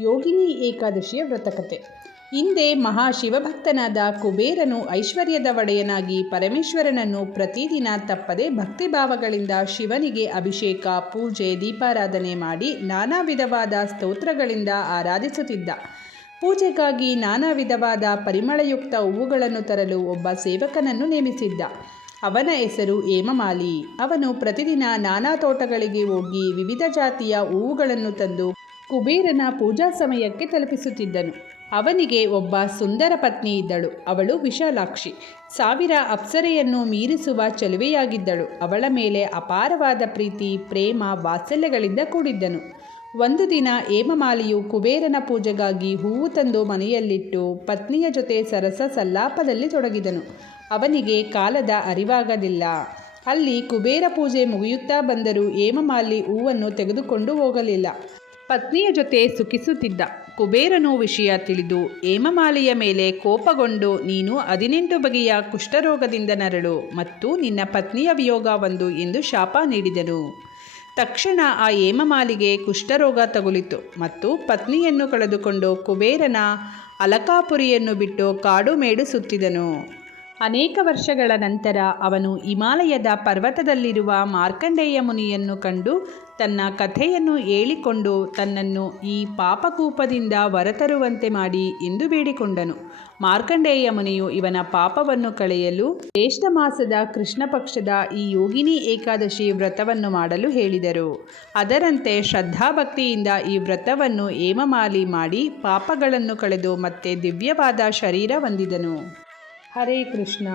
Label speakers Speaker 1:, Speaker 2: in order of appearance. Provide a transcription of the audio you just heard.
Speaker 1: ಯೋಗಿನಿ ಏಕಾದಶಿಯ ವ್ರತಕತೆ. ಹಿಂದೆ ಮಹಾಶಿವಭಕ್ತನಾದ ಕುಬೇರನು ಐಶ್ವರ್ಯದ ಒಡೆಯನಾಗಿ ಪರಮೇಶ್ವರನನ್ನು ಪ್ರತಿದಿನ ತಪ್ಪದೆ ಭಕ್ತಿಭಾವಗಳಿಂದ ಶಿವನಿಗೆ ಅಭಿಷೇಕ, ಪೂಜೆ, ದೀಪಾರಾಧನೆ ಮಾಡಿ ನಾನಾ ವಿಧವಾದ ಸ್ತೋತ್ರಗಳಿಂದ ಆರಾಧಿಸುತ್ತಿದ್ದ. ಪೂಜೆಗಾಗಿ ನಾನಾ ವಿಧವಾದ ಪರಿಮಳಯುಕ್ತ ಹೂವುಗಳನ್ನು ತರಲು ಒಬ್ಬ ಸೇವಕನನ್ನು ನೇಮಿಸಿದ್ದ. ಅವನ ಹೆಸರು ಹೇಮಮಾಲಿ. ಅವನು ಪ್ರತಿದಿನ ನಾನಾ ತೋಟಗಳಿಗೆ ಹೋಗಿ ವಿವಿಧ ಜಾತಿಯ ಹೂವುಗಳನ್ನು ತಂದು ಕುಬೇರನ ಪೂಜಾ ಸಮಯಕ್ಕೆ ತಲುಪಿಸುತ್ತಿದ್ದನು. ಅವನಿಗೆ ಒಬ್ಬ ಸುಂದರ ಪತ್ನಿ ಇದ್ದಳು. ಅವಳು ವಿಶಾಲಾಕ್ಷಿ. ಸಾವಿರ ಅಪ್ಸರೆಯನ್ನು ಮೀರಿಸುವ ಚೆಲುವೆಯಾಗಿದ್ದಳು. ಅವಳ ಮೇಲೆ ಅಪಾರವಾದ ಪ್ರೀತಿ, ಪ್ರೇಮ, ವಾತ್ಸಲ್ಯಗಳಿಂದ ಕೂಡಿದ್ದನು. ಒಂದು ದಿನ ಹೇಮಮಾಲಿಯು ಕುಬೇರನ ಪೂಜೆಗಾಗಿ ಹೂವು ತಂದು ಮನೆಯಲ್ಲಿಟ್ಟು ಪತ್ನಿಯ ಜೊತೆ ಸರಸ ಸಲ್ಲಾಪದಲ್ಲಿ ತೊಡಗಿದನು. ಅವನಿಗೆ ಕಾಲದ ಅರಿವಾಗಲಿಲ್ಲ. ಅಲ್ಲಿ ಕುಬೇರ ಪೂಜೆ ಮುಗಿಯುತ್ತಾ ಬಂದರೂ ಹೇಮಮಾಲಿ ಹೂವನ್ನು ತೆಗೆದುಕೊಂಡು ಹೋಗಲಿಲ್ಲ. ಪತ್ನಿಯ ಜೊತೆ ಸುಖಿಸುತ್ತಿದ್ದ. ಕುಬೇರನು ವಿಷಯ ತಿಳಿದು ಹೇಮಮಾಲೆಯ ಮೇಲೆ ಕೋಪಗೊಂಡು, ನೀನು ಹದಿನೆಂಟು ಬಗೆಯ ಕುಷ್ಠರೋಗದಿಂದ ನರಳು ಮತ್ತು ನಿನ್ನ ಪತ್ನಿಯ ವಿಯೋಗ ಒಂದು ಎಂದು ಶಾಪ ನೀಡಿದನು. ತಕ್ಷಣ ಆ ಹೇಮಮಾಲಿಗೆ ಕುಷ್ಠರೋಗ ತಗುಲಿತು ಮತ್ತು ಪತ್ನಿಯನ್ನು ಕಳೆದುಕೊಂಡು ಕುಬೇರನ ಅಲಕಾಪುರಿಯನ್ನು ಬಿಟ್ಟು ಕಾಡು ಮೇಡು ಸುತ್ತಿದನು. ಅನೇಕ ವರ್ಷಗಳ ನಂತರ ಅವನು ಹಿಮಾಲಯದ ಪರ್ವತದಲ್ಲಿರುವ ಮಾರ್ಕಂಡೇಯ ಮುನಿಯನ್ನು ಕಂಡು ತನ್ನ ಕಥೆಯನ್ನು ಹೇಳಿಕೊಂಡು ತನ್ನನ್ನು ಈ ಪಾಪಕೂಪದಿಂದ ಹೊರತರುವಂತೆ ಮಾಡಿ ಎಂದು ಬೇಡಿಕೊಂಡನು. ಮಾರ್ಕಂಡೇಯ ಮುನಿಯು ಇವನ ಪಾಪವನ್ನು ಕಳೆಯಲು ಜ್ಯೇಷ್ಠ ಮಾಸದ ಕೃಷ್ಣ ಪಕ್ಷದ ಈ ಯೋಗಿನಿ ಏಕಾದಶಿ ವ್ರತವನ್ನು ಮಾಡಲು ಹೇಳಿದರು. ಅದರಂತೆ ಶ್ರದ್ಧಾಭಕ್ತಿಯಿಂದ ಈ ವ್ರತವನ್ನು ಹೇಮಮಾಲಿ ಮಾಡಿ ಪಾಪಗಳನ್ನು ಕಳೆದು ಮತ್ತೆ ದಿವ್ಯವಾದ ಶರೀರ ಹೊಂದಿದನು. ಹರೇ ಕೃಷ್ಣ